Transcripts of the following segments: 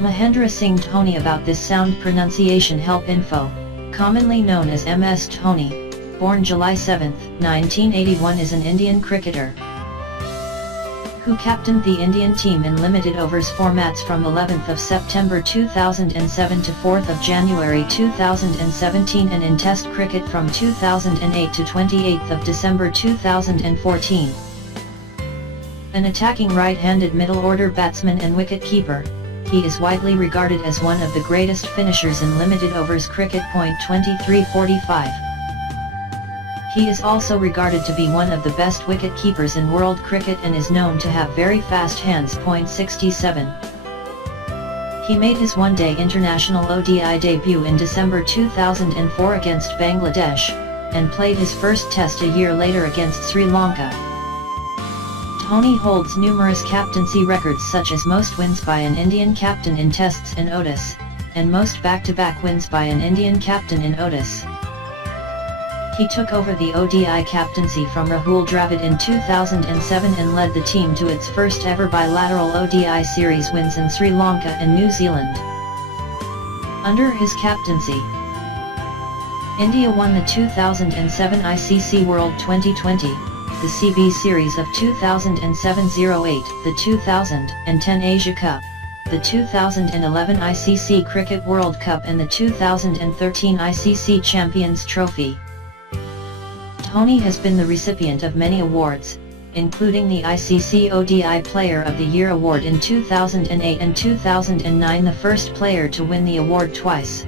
Mahendra Singh Dhoni. About this sound pronunciation help info, commonly known as MS Dhoni, born July 7, 1981, is an Indian cricketer who captained the Indian team in limited overs formats from 11th of September 2007 to 4th of January 2017 and in Test cricket from 2008 to 28th of December 2014. An attacking right-handed middle-order batsman and wicket-keeper, he is widely regarded as one of the greatest finishers in limited overs cricket. 2345. He is also regarded to be one of the best wicket-keepers in world cricket and is known to have very fast hands. 67. He made his one-day international ODI debut in December 2004 against Bangladesh, and played his first test a year later against Sri Lanka. Dhoni holds numerous captaincy records such as most wins by an Indian captain in Tests and ODIs, and most back-to-back wins by an Indian captain in ODIs. He took over the ODI captaincy from Rahul Dravid in 2007 and led the team to its first ever bilateral ODI series wins in Sri Lanka and New Zealand. Under his captaincy, India won the 2007 ICC World 2020, the CB Series of 2007-08, the 2010 Asia Cup, the 2011 ICC Cricket World Cup and the 2013 ICC Champions Trophy. Dhoni has been the recipient of many awards, including the ICC ODI Player of the Year award in 2008 and 2009, the first player to win the award twice,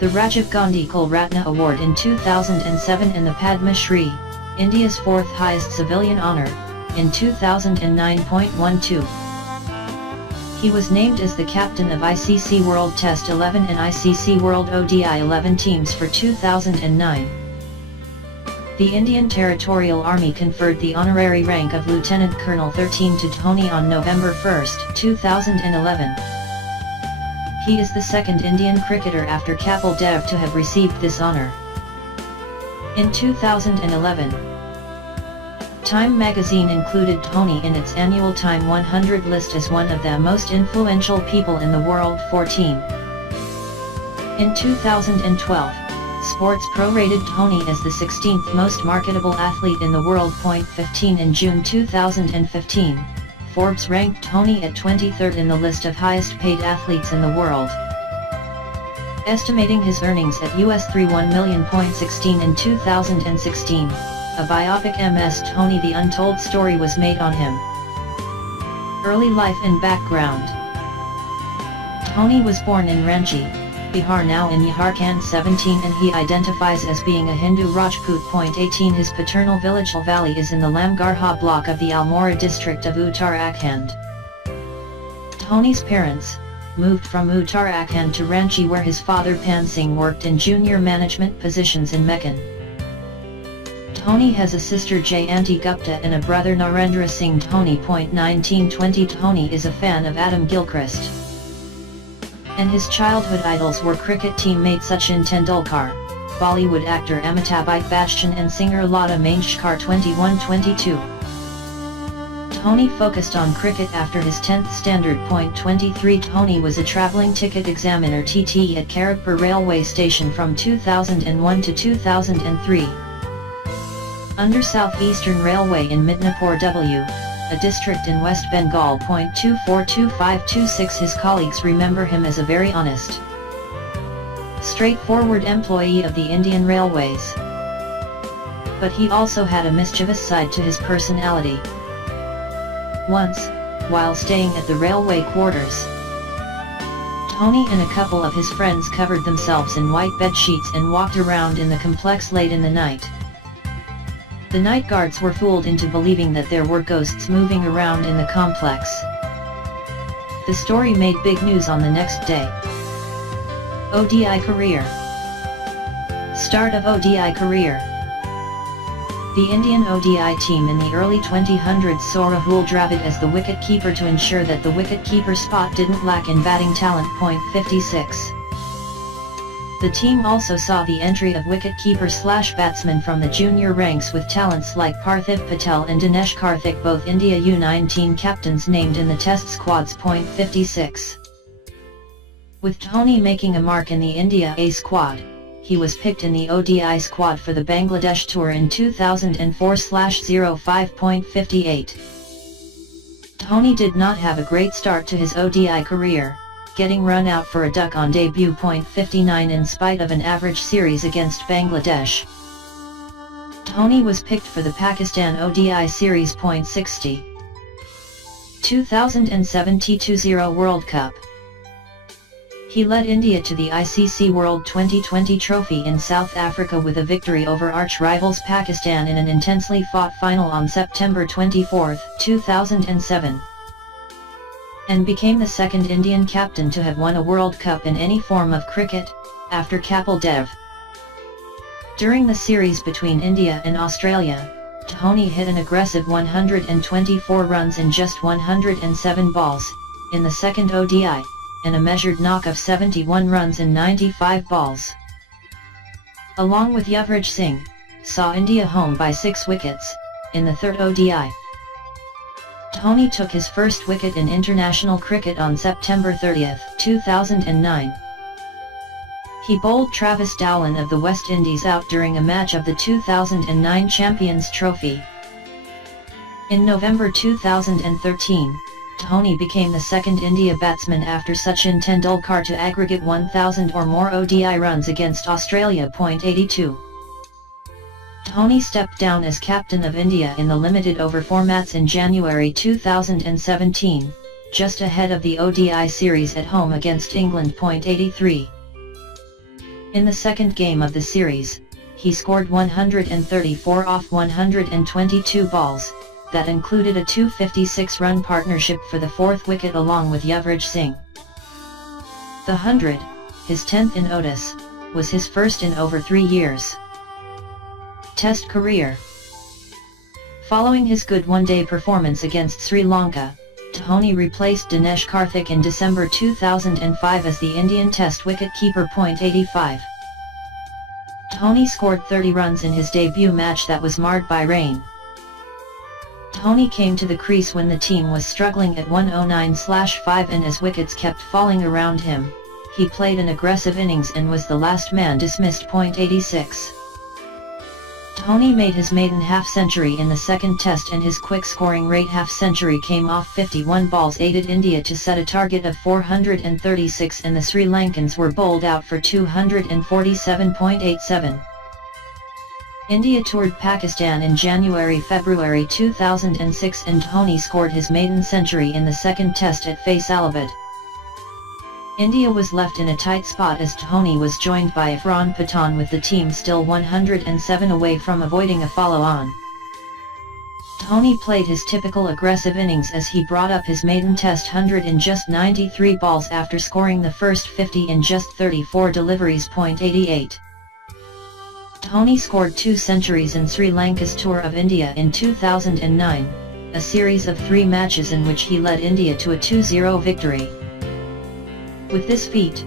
the Rajiv Gandhi Khel Ratna Award in 2007 and the Padma Shri, India's fourth highest civilian honour, in 2009.12. He was named as the captain of ICC World Test 11 and ICC World ODI 11 teams for 2009. The Indian Territorial Army conferred the honorary rank of Lieutenant Colonel 13 to Dhoni on November 1, 2011. He is the second Indian cricketer after Kapil Dev to have received this honour. In 2011, Time magazine included Dhoni in its annual Time 100 list as one of the most influential people in the world. 14. In 2012, Sports Pro rated Dhoni as the 16th most marketable athlete in the world. 15. In June 2015, Forbes ranked Dhoni at 23rd in the list of highest paid athletes in the world, estimating his earnings at US $31 million. 16. In 2016, a biopic MS Dhoni The Untold Story was made on him. Early life and background. Dhoni was born in Ranchi, Bihar, now in Jharkhand. 17. And he identifies as being a Hindu Rajput. 18. His paternal village Valley is in the Lamgarha block of the Almora district of Uttarakhand. Dhoni's parents moved from Uttarakhand to Ranchi, where his father Pan Singh worked in junior management positions in Meccan. Dhoni has a sister Jayanti Gupta and a brother Narendra Singh Dhoni. 1920. Dhoni is a fan of Adam Gilchrist, and his childhood idols were cricket teammate Sachin Tendulkar, Bollywood actor Amitabh Bachchan and singer Lata Mangeshkar. 21-22. Dhoni focused on cricket after his 10th standard. 23. Dhoni was a travelling ticket examiner (TT) at Kharagpur railway station from 2001 to 2003. Under South Eastern Railway in Midnapur W, a district in West Bengal. 242526. His colleagues remember him as a very honest, straightforward employee of the Indian Railways. But he also had a mischievous side to his personality. Once, while staying at the railway quarters, Dhoni and a couple of his friends covered themselves in white bed sheets and walked around in the complex late in the night. The night guards were fooled into believing that there were ghosts moving around in the complex. The story made big news on the next day. ODI career. Start of ODI career. The Indian ODI team in the early 2000s saw Rahul Dravid as the wicket-keeper to ensure that the wicket-keeper spot didn't lack in batting talent. 56. The team also saw the entry of wicket-keeper/batsmen from the junior ranks with talents like Parthiv Patel and Dinesh Karthik, both India U19 captains named in the test squads. 56. With Dhoni making a mark in the India A squad, he was picked in the ODI squad for the Bangladesh tour in 2004/05.58. Dhoni did not have a great start to his ODI career, getting run out for a duck on debut .59 in spite of an average series against Bangladesh. Dhoni was picked for the Pakistan ODI series .60. 2007 T20 World Cup. He led India to the ICC World 2020 trophy in South Africa with a victory over arch-rivals Pakistan in an intensely fought final on September 24, 2007. And became the second Indian captain to have won a World Cup in any form of cricket, after Kapil Dev. During the series between India and Australia, Dhoni hit an aggressive 124 runs in just 107 balls, in the second ODI, and a measured knock of 71 runs in 95 balls. Along with Yuvraj Singh, saw India home by 6 wickets, in the third ODI. Dhoni took his first wicket in international cricket on September 30, 2009. He bowled Travis Dowland of the West Indies out during a match of the 2009 Champions Trophy. In November 2013, Dhoni became the second India batsman after Sachin Tendulkar to aggregate 1,000 or more ODI runs against Australia. .82. Dhoni stepped down as captain of India in the limited over formats in January 2017, just ahead of the ODI series at home against England. .83. In the second game of the series, he scored 134 off 122 balls, that included a 256-run partnership for the fourth wicket along with Yuvraj Singh. The 100, his 10th in ODIs, was his first in over 3 years. Test career. Following his good one-day performance against Sri Lanka, Dhoni replaced Dinesh Karthik in December 2005 as the Indian Test wicket-keeper. .85. Dhoni scored 30 runs in his debut match that was marred by rain. Dhoni came to the crease when the team was struggling at 109/5 and as wickets kept falling around him, he played an aggressive innings and was the last man dismissed. .86. Dhoni made his maiden half-century in the second test and his quick scoring rate half-century came off 51 balls aided India to set a target of 436 and the Sri Lankans were bowled out for 247.87. India toured Pakistan in January-February 2006 and Dhoni scored his maiden century in the second test at Faisalabad. India was left in a tight spot as Dhoni was joined by Irfan Pathan with the team still 107 away from avoiding a follow-on. Dhoni played his typical aggressive innings as he brought up his maiden test 100 in just 93 balls after scoring the first 50 in just 34 deliveries. .88. Dhoni scored 2 centuries in Sri Lanka's tour of India in 2009, a series of 3 matches in which he led India to a 2-0 victory. With this feat,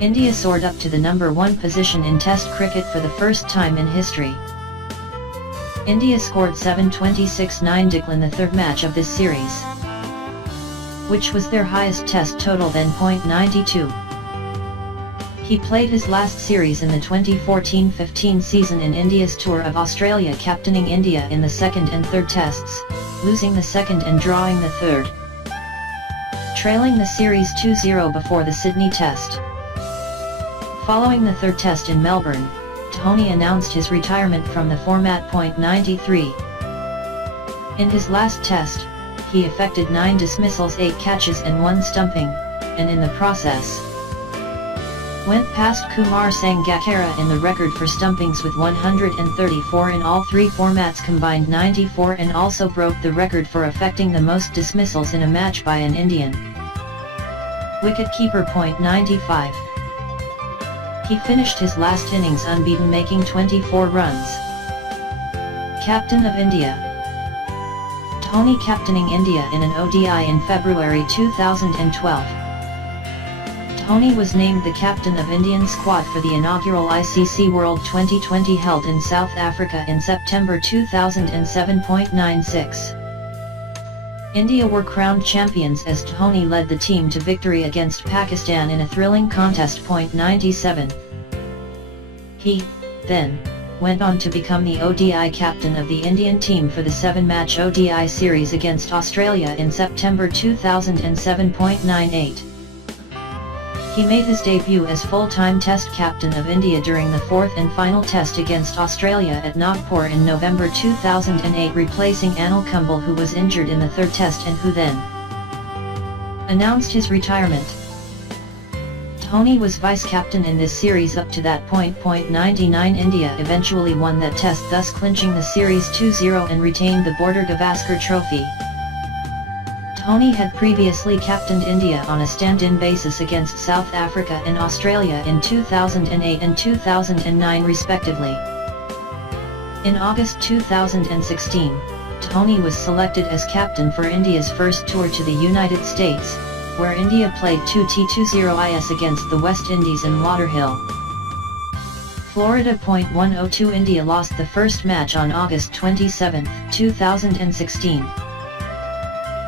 India soared up to the number 1 position in Test cricket for the first time in history. India scored 726-9 in the third match of this series, which was their highest Test total then. .92. He played his last series in the 2014-15 season in India's tour of Australia, captaining India in the second and third tests, losing the second and drawing the third, trailing the series 2-0 before the Sydney Test. Following the third test in Melbourne, Dhoni announced his retirement from the format. .93. In his last test, he effected 9 dismissals, 8 catches and 1 stumping, and in the process, went past Kumar Sangakkara in the record for stumpings with 134 in all 3 formats combined 94 and also broke the record for effecting the most dismissals in a match by an Indian wicket-keeper. .95. He finished his last innings unbeaten, making 24 runs. Captain of India. Dhoni captaining India in an ODI in February 2012. Dhoni was named the captain of Indian squad for the inaugural ICC World 2020 held in South Africa in September 2007. .96. India were crowned champions as Dhoni led the team to victory against Pakistan in a thrilling contest. 97. He, then, went on to become the ODI captain of the Indian team for the 7-match ODI series against Australia in September 2007. 98. He made his debut as full-time Test captain of India during the fourth and final Test against Australia at Nagpur in November 2008, replacing Anil Kumble, who was injured in the third Test and who then announced his retirement. Dhoni was vice-captain in this series up to that point. 99. India eventually won that Test, thus clinching the series 2-0 and retained the Border Gavaskar Trophy. Dhoni had previously captained India on a stand-in basis against South Africa and Australia in 2008 and 2009 respectively. In August 2016, Dhoni was selected as captain for India's first tour to the United States, where India played 2T20 against the West Indies in Lauderhill, Florida. 102. India lost the first match on August 27, 2016.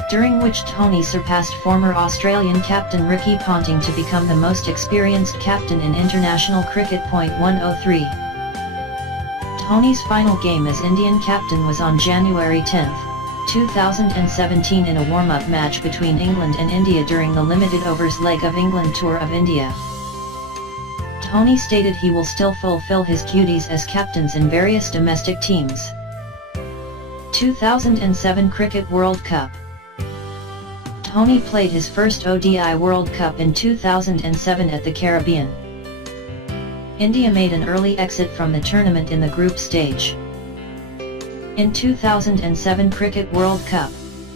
During which Dhoni surpassed former Australian captain Ricky Ponting to become the most experienced captain in international cricket. 103. Dhoni's final game as Indian captain was on January 10, 2017 in a warm-up match between England and India during the limited overs leg of England Tour of India. Dhoni stated he will still fulfill his duties as captains in various domestic teams. 2007 Cricket World Cup. Dhoni played his first ODI World Cup in 2007 at the Caribbean. India made an early exit from the tournament in the group stage. In 2007 Cricket World Cup,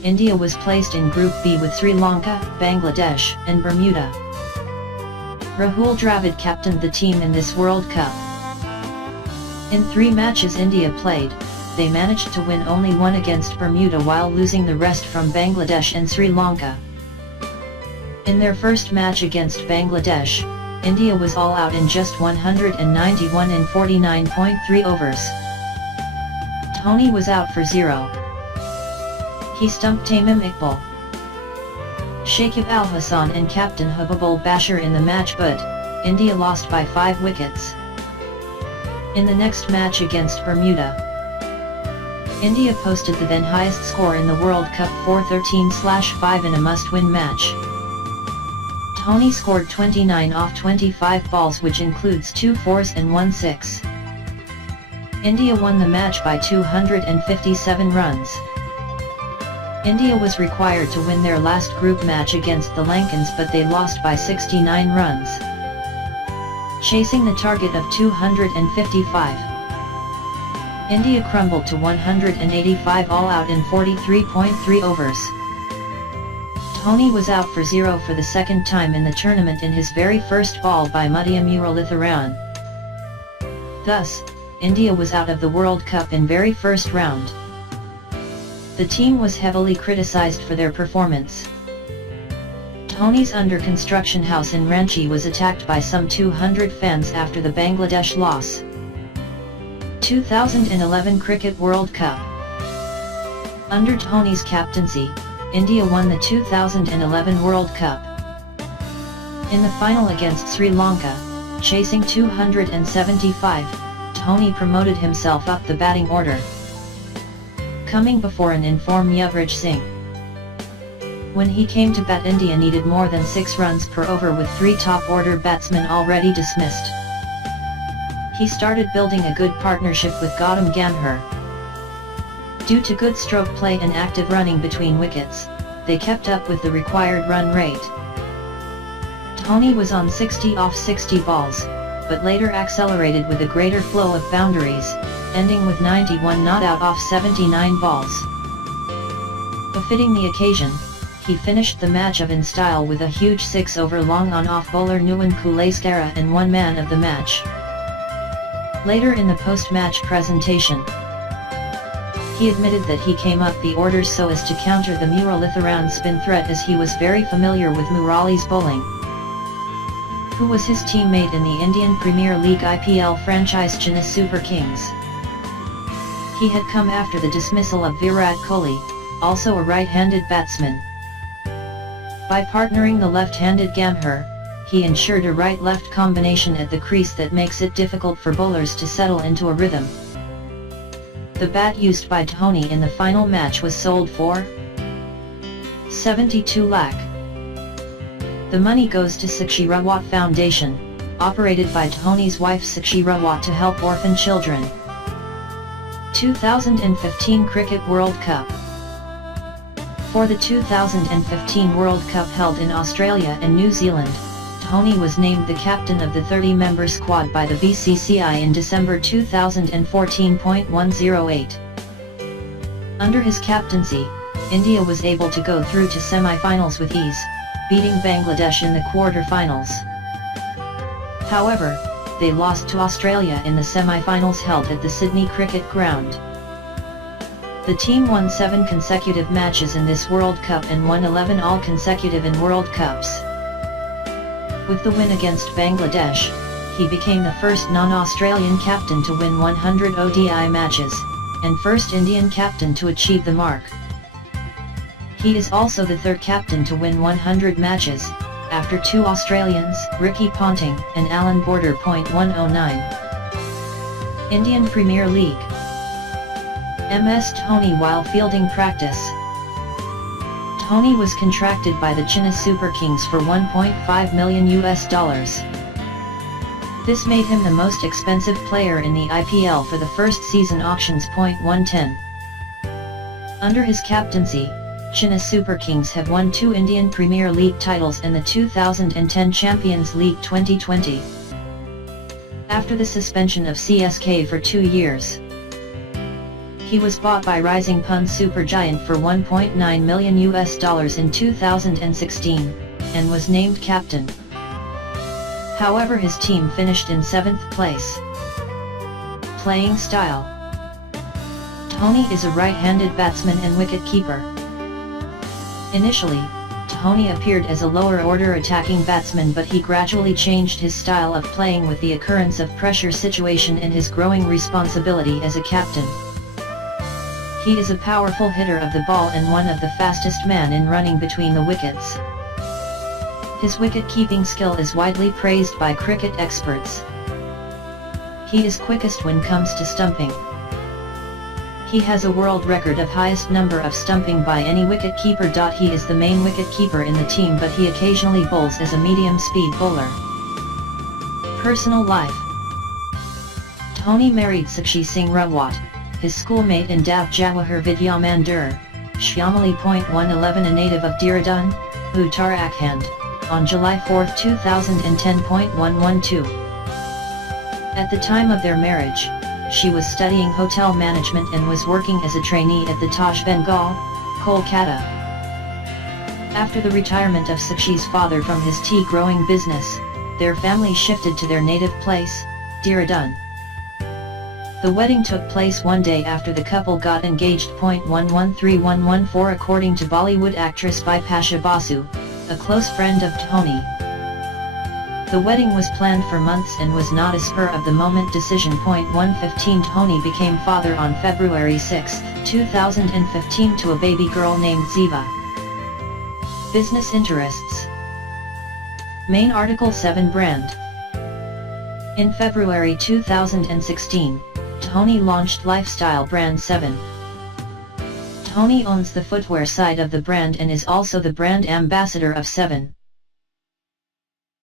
India was placed in Group B with Sri Lanka, Bangladesh, and Bermuda. Rahul Dravid captained the team in this World Cup. In 3 matches India played, they managed to win only one against Bermuda while losing the rest from Bangladesh and Sri Lanka. In their first match against Bangladesh, India was all out in just 191 in 49.3 overs. Dhoni was out for 0. He stumped Tamim Iqbal, Shakib Al Hasan and captain Habibul Bashir in the match, but India lost by 5 wickets. In the next match against Bermuda, India posted the then highest score in the World Cup, 413/5 in a must-win match. Dhoni scored 29 off 25 balls, which includes 2 fours and 1 6. India won the match by 257 runs. India was required to win their last group match against the Lankans, but they lost by 69 runs, chasing the target of 255. India crumbled to 185 all out in 43.3 overs. Dhoni was out for 0 for the second time in the tournament in his very first ball by Muttiah Muralitharan. Thus, India was out of the World Cup in very first round. The team was heavily criticized for their performance. Dhoni's under-construction house in Ranchi was attacked by some 200 fans after the Bangladesh loss. 2011 Cricket World Cup. Under Dhoni's captaincy, India won the 2011 World Cup. In the final against Sri Lanka, chasing 275, Dhoni promoted himself up the batting order, coming before an informed Yuvraj Singh. When he came to bat, India needed more than 6 runs per over with 3 top-order batsmen already dismissed. He started building a good partnership with Gautam Gambhir. Due to good stroke play and active running between wickets, they kept up with the required run rate. Dhoni was on 60 off 60 balls, but later accelerated with a greater flow of boundaries, ending with 91 not out off 79 balls. Befitting the occasion, he finished the match in style with a huge 6-over long on-off bowler Nuwan Kuleskara and won man of the match. Later in the post-match presentation, he admitted that he came up the orders so as to counter the Muralitharan spin threat, as he was very familiar with Murali's bowling, who was his teammate in the Indian Premier League IPL franchise Chennai Super Kings. He had come after the dismissal of Virat Kohli, also a right-handed batsman. By partnering the left-handed Gamher, he ensured a right-left combination at the crease that makes it difficult for bowlers to settle into a rhythm. The bat used by Dhoni in the final match was sold for 72 lakh. The money goes to Sakshi Rawat Foundation, operated by Dhoni's wife Sakshi Rawat to help orphan children. 2015 Cricket World Cup. For the 2015 World Cup held in Australia and New Zealand, Dhoni was named the captain of the 30-member squad by the BCCI in December 2014.108. Under his captaincy, India was able to go through to semi-finals with ease, beating Bangladesh in the quarter-finals. However, they lost to Australia in the semi-finals held at the Sydney Cricket Ground. The team won 7 consecutive matches in this World Cup and won 11 all-consecutive in World Cups. With the win against Bangladesh, he became the first non-Australian captain to win 100 ODI matches, and first Indian captain to achieve the mark. He is also the third captain to win 100 matches, after 2 Australians, Ricky Ponting and Alan Border. 109. Indian Premier League. MS Dhoni while fielding practice. Dhoni was contracted by the Chennai Super Kings for $1.5 million. This made him the most expensive player in the IPL for the first season auctions. 110. Under his captaincy, Chennai Super Kings have won 2 Indian Premier League titles and the 2010 Champions League 2020. After the suspension of CSK for 2 years, he was bought by Rising Pun supergiant for $1.9 million in 2016, and was named captain. However, his team finished in 7th place. Playing style. Dhoni is a right-handed batsman and wicket-keeper. Initially, Dhoni appeared as a lower-order attacking batsman, but he gradually changed his style of playing with the occurrence of pressure situation and his growing responsibility as a captain. He is a powerful hitter of the ball and one of the fastest man in running between the wickets. His wicket-keeping skill is widely praised by cricket experts. He is quickest when comes to stumping. He has a world record of highest number of stumping by any wicket-keeper. He is the main wicket-keeper in the team, but he occasionally bowls as a medium-speed bowler. Personal life. Dhoni married Sakshi Singh Rawat, his schoolmate in Dav Jawahar Vidya Mandir, Shyamali. 111, a native of Dehradun, Uttarakhand, on July 4, 2010. 112. At the time of their marriage, she was studying hotel management and was working as a trainee at the Taj Bengal, Kolkata. After the retirement of Sakshi's father from his tea growing business, their family shifted to their native place, Dehradun. The wedding took place one day after the couple got engaged. 113114, according to Bollywood actress Bipasha Basu, a close friend of Dhoni. The wedding was planned for months and was not a spur-of-the-moment decision. 115, Dhoni became father on February 6, 2015 to a baby girl named Ziva. Business interests. Main article 7 brand. In February 2016, Dhoni launched lifestyle brand 7. Dhoni owns the footwear side of the brand and is also the brand ambassador of 7.